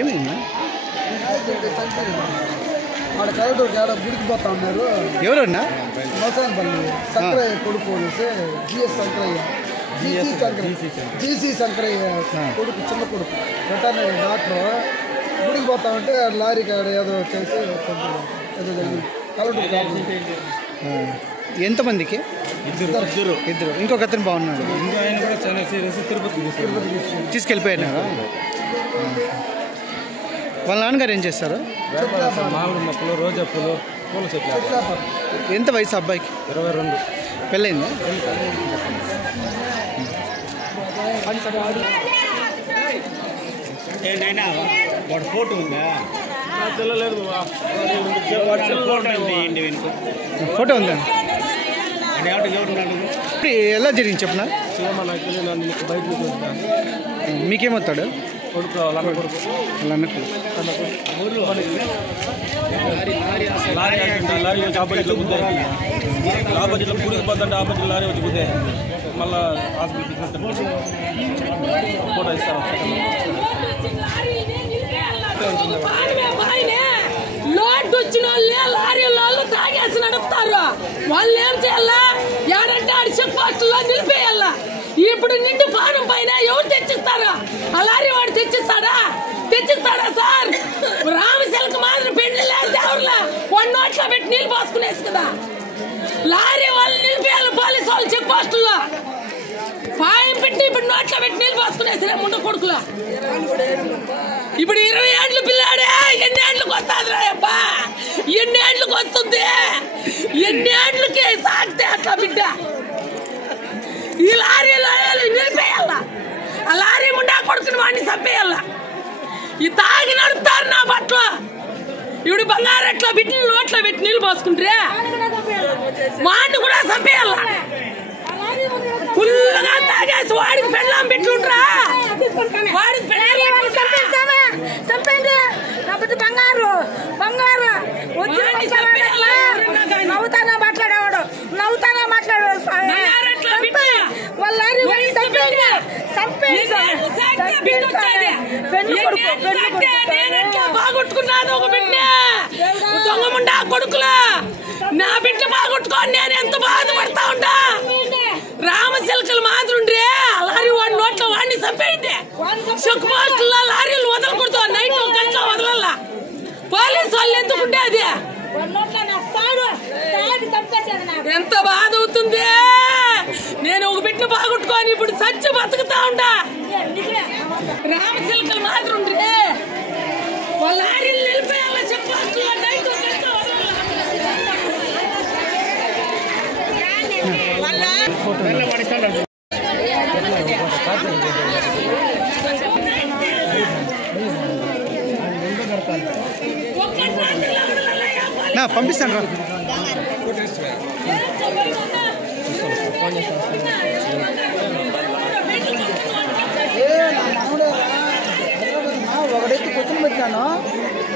ఏమైందా? ఆడ కలెక్టర్ ఆడ గుడికి పోతా ఉన్నారు. ఎవరన్నా? మోసానపల్లి సంక్రయ్య కొడుకు జిఎస్ సంక్రయ్య, జీసీ సంక్రయ్య కొడుకు, చిన్న కొడుకు, వెటర్నరీ డాక్టర్. గుడికి పోతా ఉంటే లారీకి ఆడ ఏదో చేసి ఏదో జరిగింది. కలెక్టర్ ఎంతమందికి? ఇద్దరు. ఇంకొక అతను బాగున్నాడు. తీసుకెళ్ళిపోయినారా? వాళ్ళ నాన్నగారు ఏం చేస్తారు? మామిడి మొక్కలు, రోజా పూలు, పూల చెట్లు. ఎంత వయసు అబ్బాయికి? 22. పెళ్ళైందా? వాడు ఫోటో ఉందా? తెల్లలేదు. ఫోటో ఉందా? ఎలా జరిగింది చెప్పనా? బయట మీకేమవుతాడు? కొడుకు వాళ్ళ అన్న కొడుకు. లారీ వచ్చి ఆపోజిట్లో గుద్దే. ఆపోజిట్లో గుడికి పోతుంటే ఆపోజిట్ లారీ వచ్చి గుద్దే. మళ్ళీ హాస్పిటల్ ఫోటో ఇస్తారు. లోటు వచ్చిన వాళ్ళే లారీలలో తాగేసి నడుపుతారు. వాళ్ళు ఏం చేయాలా? ఏడంటే ఆడి చెక్ పోస్టుల్లో నిలిపేయాలా? ఇప్పుడు నిండు పానం పైన ఎవరు తెచ్చిస్తారు? ఆ లారీ వాడు తెచ్చిస్తాడా సార్? రామశిల్క మాదిరి పెళ్లి లేదు ఎవరులా వాడి నోట్లో పెట్టి నీళ్ళు పోసుకునేసి కదా. లారీ వాళ్ళు నిలిపేయాలి పోలీసు వాళ్ళు చెక్ పోస్టుల్లో. పాయం పెట్టి ఇప్పుడు నోట్లో పెట్టి నీళ్ళు పోసుకునేసి ముందు కొడుకులా. ఇప్పుడు 20 ఏళ్ళు పిల్లాడే ఎన్ని ఏళ్ళకి వస్తుంది రాయబ్బా? ఎన్ని ఏళ్ళకి వస్తుంది? ఎన్ని ఏళ్ళకి సాగితే అట్లా బిడ్డ? ఈ లారీలో నిలిపేయాల. ఆ లారీ ముండా కొడుకుని వాడిని చంపేయాల. ఈ తాగి నడుపుతారు నా బట్టల. ఇప్పుడు బంగారట్లో బిడ్డలు నోట్లో పెట్టి నీళ్ళు పోసుకుంటే వాడిని కూడా చంపేయాల. ఫుల్గా తాగేసి వాడికి పెళ్ళాం పెట్లుంట్రా. వాడికి చంపండి నా బిడ్డ బంగారు నవ్వుతానే మాట్లాడేవాడు. బాగొట్టుకున్నాను ఒక బిడ్డ దొంగముండా కొడుకులా. నా బిడ్డ బాగొట్టుకోని నేను ఎంత బాధపడతా ఉంటా. రామశిల్కలు మాత్రుండ్రే లారీ వాడి నోట్లో వాడిని చంపేయండి. చెక్ పోస్టుల్లో లారీలు వదలకూడదు. నైట్ 1 గంటలో వదలల్లా. పోలీసు వాళ్ళు ఎందుకుంటే అది ఎంత బాధ అవుతుంది. నేను ఒక బిడ్డ బాగొట్టుకొని ఇప్పుడు చచ్చి బతుకుతా ఉంటా. రామశిల్కలు మాత్రుండ్రే వాళ్ళ లారీలు నిలిపేయాల. చెక్ పోస్టుల్లో నైట్ 1 గంటలో నా పంపిస్తాను రా. ఒకడైతే కూర్చొని పెట్టాను,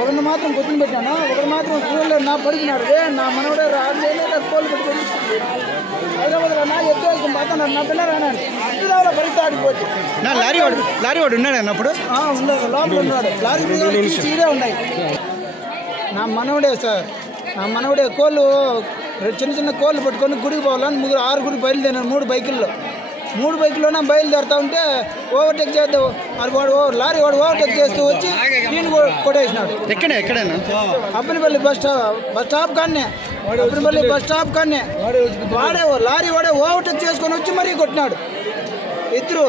ఒకరిని మాత్రం ఒకరు మాత్రం చూడలేదు. నా పడికినాడు. నా మనవడే రాలేదు కోళ్ళు పెట్టి పంపిస్తుంది. హైదరాబాద్ నా ఎత్తు వేసుకుని పోతున్నాడు. నా పిల్లలు అన్నాడు ఇంటిలో పరిస్థితి ఆడిపోతుంది. నా లారీ వాడు ఉన్నాడు అన్నప్పుడు ఉండదు. లోపల ఉన్నాడు. లారీ మీద చీరే ఉన్నాయి. నా మనవడే సార్. నా మనవడే కోళ్ళు చిన్న కోళ్ళు పట్టుకొని గుడికి పోవాలని 6 బయలుదేరాను. 3 బైకుల్లోనే బయలుదేరుతా ఉంటే ఓవర్టేక్ చేద్దాం వాడు లారీ ఓవర్టేక్ చేస్తూ వచ్చి నేను కొట్టేసినాడు. ఎక్కడైనా అప్పనిపల్లి బస్ స్టాప్ కాన్నే లారీ ఓవర్టేక్ చేసుకొని వచ్చి మరీ కొట్టినాడు. ఇద్దరు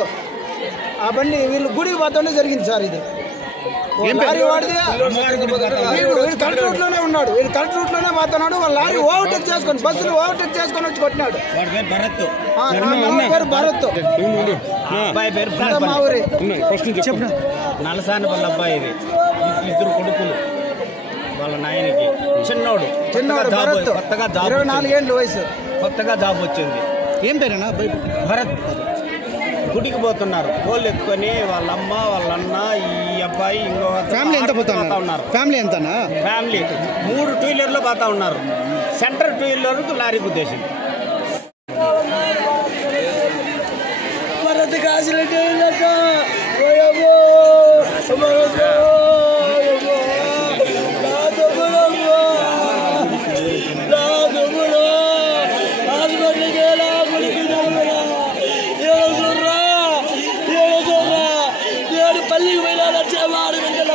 ఆ బండి వీళ్ళు గుడికి పోతుంటే జరిగింది సార్. ఇది లారీ వాడితే వీడు కరెక్ట్ రూట్లోనే ఉన్నాడు. కరెక్ట్ రూట్లోనే పోతున్నాడు. వాళ్ళ లారీ ఓవర్టేక్ చేసుకొని బస్సును ఓవర్టేక్ చేసుకొని వచ్చి కొట్టినాడు. పేరు భరత్. మా ఊరి చెప్పిన నలసానపల్లి అబ్బాయి. ఇది 2 కొడుకులు వాళ్ళ నాయనకి. చిన్నోడు భరత్. కొత్తగా 24 ఏళ్ళ వయసు. కొత్తగా జాబ్ వచ్చింది. ఏం పేరేనా? భరత్. గుడికి పోతున్నారు కోళ్ళు ఎత్తుకొని వాళ్ళ అమ్మ వాళ్ళ అన్న ఈ అబ్బాయి ఇంకో ఫ్యామిలీ ఎంత పోతా ఉన్నారు. ఫ్యామిలీ ఎంతనా? ఫ్యామిలీ 3 టూ వీలర్లో పోతా ఉన్నారు. సెంటర్ టూ వీలర్కు లారీ గుద్దేసింది. పల్లికి పోయినా 6 గంటల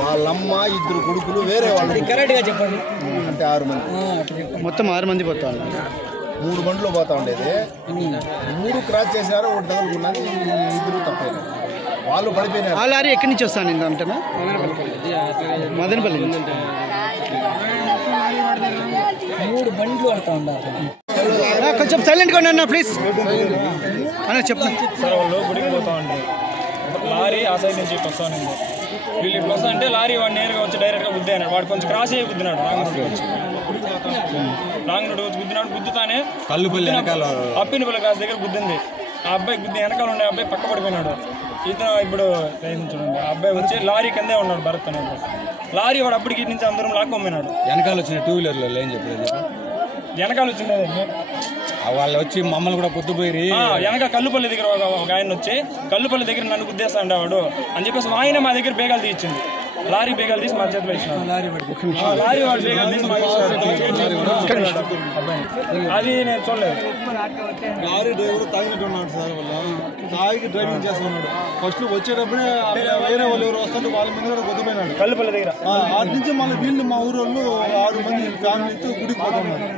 వాళ్ళమ్మ 2 కొడుకులు వేరే వాళ్ళు కరెక్ట్గా చెప్పండి. అంటే 6 మంది, మొత్తం 6 మంది పోతారు. 3 బండ్లు పోతా ఉండేది. 3 క్రాస్ చేసినారు, 1 తగులుకున్నది, 2 తప్పలేదు. వాళ్ళు పడిపోయినారు. ఆ లారీ ఎక్కడి నుంచి వస్తాను ఇందంటేనా? మదనపల్లి నుంచి. 3 బండ్లు పడతా ఉన్నారు. కొంచెం సైలెంట్గా ఉన్నా ప్లీజ్ అన్న చెప్తాను. సార్ వాళ్ళు గుడికి పోతా ఉంటారు. లారీ ఆ సైడ్ నుంచి ఇటు వస్తాను. వీళ్ళు ఇట్లా వస్తా అంటే లారీ వాడు నేరుగా వచ్చి డైరెక్ట్గా గుద్దే అన్నాడు. వాడు కొంచెం క్రాస్ అయ్యి గుద్దినాడు. రాంగ్ రోడ్ వచ్చి గుద్దినాడు. గుద్దుతానే అప్పినపల్లి క్రాస్ దగ్గర గుద్దింది. ఆ అబ్బాయి గుద్ది వెనకాల ఉండే అబ్బాయి పక్క పడిపోయినాడు. ఇతను ఇప్పుడు చూడండి, ఆ అబ్బాయి వచ్చి లారీ కిందే ఉన్నాడు భరత్ అనేది. లారీ వాడు అప్పటికి నుంచి అందరం లాక్కొమ్మినాడు. వెనకాల వచ్చిన 2 వీలర్లో ఏం చెప్పలేదు. వెనకాల వచ్చింది వాళ్ళు వచ్చి మమ్మల్ని కూడా పొద్దుపోయి వెనక కల్లుపల్లి దగ్గర ఒక ఆయన వచ్చి కల్లుపల్లి దగ్గర నన్ను గుద్దేస్తా ఉండేవాడు అని చెప్పేసి ఆయన మా దగ్గర బేగాలు తీయించింది. లారీ బేగాలు తీసి మా చేతిలో ఇచ్చినాడు. లారీ వాడు బేగాలు తీసి మాకు ఇచ్చినాడు. అది నేను చూడలేదు. లారీ డ్రైవర్ తాగినట్టు ఉన్నాడు సార్. వాళ్ళు తాగి డ్రైవింగ్ చేస్తున్నాడు. ఫస్ట్ వచ్చేటప్పుడే వేరే వాళ్ళు ఎవరు వస్తుంటే వాళ్ళ మీద కూడా కొద్దిపోయినాడు కల్లుపల్లి దగ్గర. అటు నుంచి మళ్ళీ వీళ్ళు మా ఊరు వాళ్ళు 6 మంది ఫ్యామిలీతో గుడికి పోతున్నారు.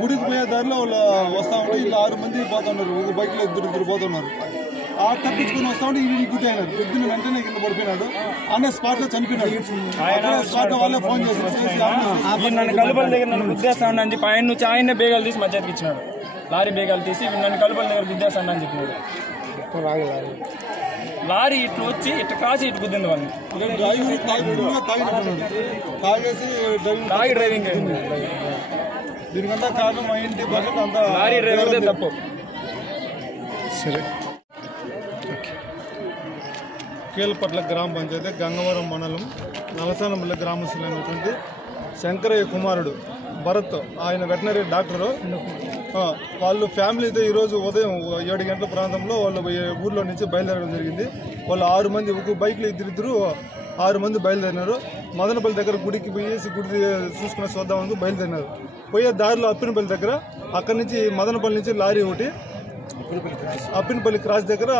గుడికి పోయే దారిలో వాళ్ళు వస్తూ ఉంటే వీళ్ళు 6 మంది పోతున్నారు. ఒక బైక్లో 2 పోతున్నారు. ఆ తప్పించుకుని వస్తా ఉంటే వీళ్ళు గుద్దాయినారు. గుద్దిన వెంటనే కింద పడిపోయినాడు. అన్న స్పాట్ లో చనిపోయినాడు. స్పాట్ వాళ్ళే ఫోన్ చేశారు. నన్ను కల్లుపల్లి దగ్గర నన్ను గుద్దేస్తాను అని చెప్పి ఆయన నుంచి ఆయనే బేగాలు తీసి మా చేతికి ఇచ్చినాడు. లారీ బేగాలు తీసి నన్ను కల్లుపల్లి దగ్గర గుద్దేస్తాను అని చెప్పినాడు. లారీ ఇట్లా వచ్చి ఇట్లా కాసి ఇటు గుద్దింది వాళ్ళని. తాగి డ్రైవింగ్ అయింది. దీనికంతా కారణం మా ఇంటి బడ్జెట్ అంతా లారీ డ్రైవర్దే తప్పు. సరే. కేల్పట్ల గ్రామ పంచాయతీ గంగవరం మండలం నలసానపల్లి గ్రామస్తులైనటువంటి శంకరయ్య కుమారుడు భరత్, ఆయన వెటనరీ డాక్టరు. వాళ్ళు ఫ్యామిలీతో ఈరోజు ఉదయం 7 గంటల ప్రాంతంలో వాళ్ళు ఊర్లో నుంచి బయలుదేరడం జరిగింది. వాళ్ళు 6 మంది, ఒక బైక్లో 2 6 మంది బయలుదేరినారు. మదనపల్లి దగ్గర గుడికి పోయేసి గుడి చూసుకుని చూద్దామని బయలుదేరినారు. పోయే దారిలో అప్పినపల్లి దగ్గర, అక్కడి నుంచి మదనపల్లి నుంచి లారీ ఒకటి అప్పినపల్లి క్రాస్ దగ్గర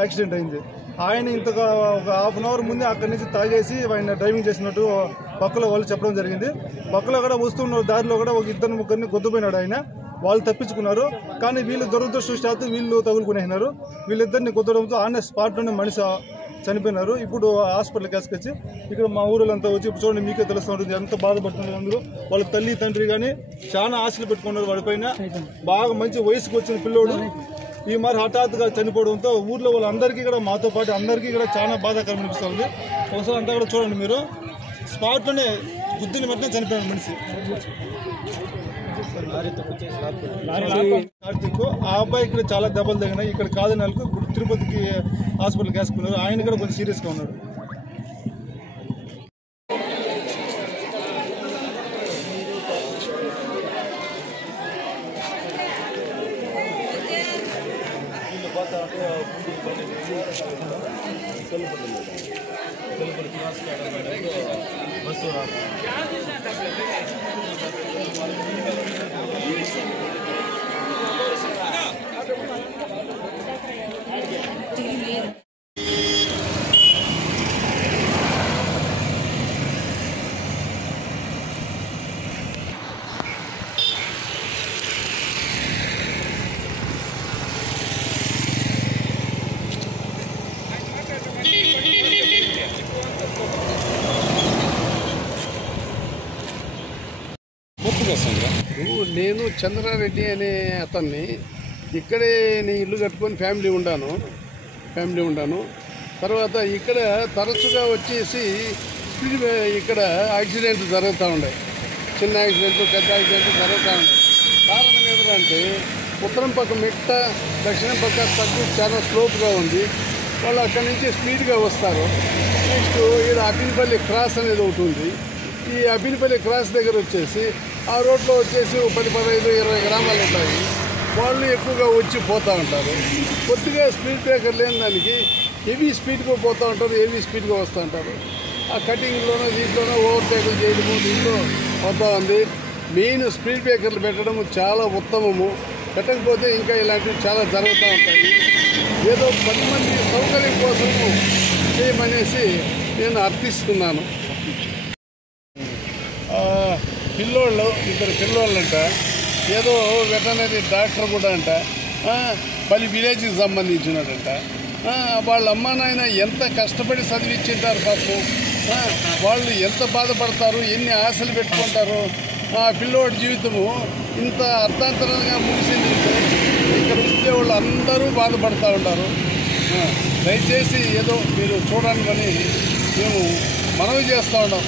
యాక్సిడెంట్ అయింది. ఆయన ఇంతగా ఒక హాఫ్ అన్ అవర్ ముందే అక్కడి నుంచి తాగేసి ఆయన డ్రైవింగ్ చేసినట్టు పక్కలో వాళ్ళు చెప్పడం జరిగింది. పక్కలో కూడా వస్తున్న దారిలో కూడా ఒక 2-3 గుద్దుపోయినాడు ఆయన. వాళ్ళు తప్పించుకున్నారు. కానీ వీళ్ళు దురదృష్టవశాత్తు వీళ్ళు తగులుకునేసినారు. వీళ్ళిద్దరిని గుద్దడంతో ఆనే స్పాట్లోనే మనిషి చనిపోయినారు. ఇప్పుడు హాస్పిటల్ కేసుకొచ్చి ఇక్కడ మా ఊళ్ళంతా వచ్చి ఇప్పుడు చూడండి, మీకే తెలుస్తూ ఉంటుంది ఎంత బాధపడుతున్నారు అందరూ. వాళ్ళ తల్లి తండ్రి కానీ చాలా ఆశలు పెట్టుకున్నారు వాడిపైన. బాగా మంచి వయసుకు వచ్చిన పిల్లోడు ఈ మరి హఠాత్తుగా చనిపోవడంతో ఊర్లో వాళ్ళందరికీ కూడా, మాతో పాటు అందరికీ కూడా చాలా బాధాకరం అనిపిస్తుంది. ఒకసారి అంతా కూడా చూడండి మీరు, స్పాట్లోనే గుద్దిని వెంటనే చనిపోయాడు మనిషి. కార్తీక్ ఆ అబ్బాయి ఇక్కడ చాలా దెబ్బలు తగినాయి. ఇక్కడ కాదనాలకు తిరుపతికి హాస్పిటల్కి వేసుకున్నారు. ఆయన కూడా కొంచెం సీరియస్గా ఉన్నాడు. నేను చంద్రారెడ్డి అనే అతన్ని ఇక్కడే నేను ఇల్లు కట్టుకొని ఫ్యామిలీ ఉండాను. తర్వాత ఇక్కడ తరచుగా వచ్చేసి ఇక్కడ యాక్సిడెంట్ జరుగుతూ ఉన్నాయి. చిన్న యాక్సిడెంట్లు, పెద్ద యాక్సిడెంట్లు జరుగుతూ ఉన్నాయి. కారణం ఏంటంటే ఉత్తరం పక్క మిట్ట, దక్షిణం పక్క తగ్గు చాలా స్లోప్గా ఉంది. వాళ్ళు అక్కడి నుంచి స్పీడ్గా వస్తారు. నెక్స్ట్ ఇక్కడ అబ్బినపల్లి క్రాస్ అనేది ఒకటి ఉంది. ఈ అబ్బినపల్లి క్రాస్ దగ్గర వచ్చేసి ఆ రోడ్లో వచ్చేసి 10, 15, 20 గ్రామాలు ఉంటాయి. వాళ్ళు ఎక్కువగా వచ్చి పోతూ ఉంటారు. కొద్దిగా స్పీడ్ బ్రేకర్ లేని దానికి హెవీ స్పీడ్గా పోతూ ఉంటారు, హెవీ స్పీడ్గా వస్తూ ఉంటారు. ఆ కటింగ్లోనూ దీంట్లోనూ ఓవర్టేకులు చేయడము దీంట్లో అవుతూ ఉంది. మెయిన్ స్పీడ్ బ్రేకర్లు పెట్టడం చాలా ఉత్తమము. పెట్టకపోతే ఇంకా ఇలాంటివి చాలా జరుగుతూ ఉంటాయి. ఏదో 10 మంది సౌకర్యం కోసము చేయమనేసి నేను అర్థిస్తున్నాను. ఇద్దరు పిల్లోళ్ళంట, ఏదో వెటనరీ డాక్టర్ కూడా అంట, పది విలేజ్కి సంబంధించినట్టంట. వాళ్ళ అమ్మ నాయన ఎంత కష్టపడి చదివించింటారు పాపం. వాళ్ళు ఎంత బాధపడతారు, ఎన్ని ఆశలు పెట్టుకుంటారు. ఆ పిల్లోడి జీవితము ఇంత అర్థాంతరంగా ముగిసింది. ఇక్కడ ఉండే వాళ్ళు అందరూ బాధపడుతూ ఉంటారు. దయచేసి ఏదో మీరు చూడండి అని మేము మనవి చేస్తూ ఉన్నాం.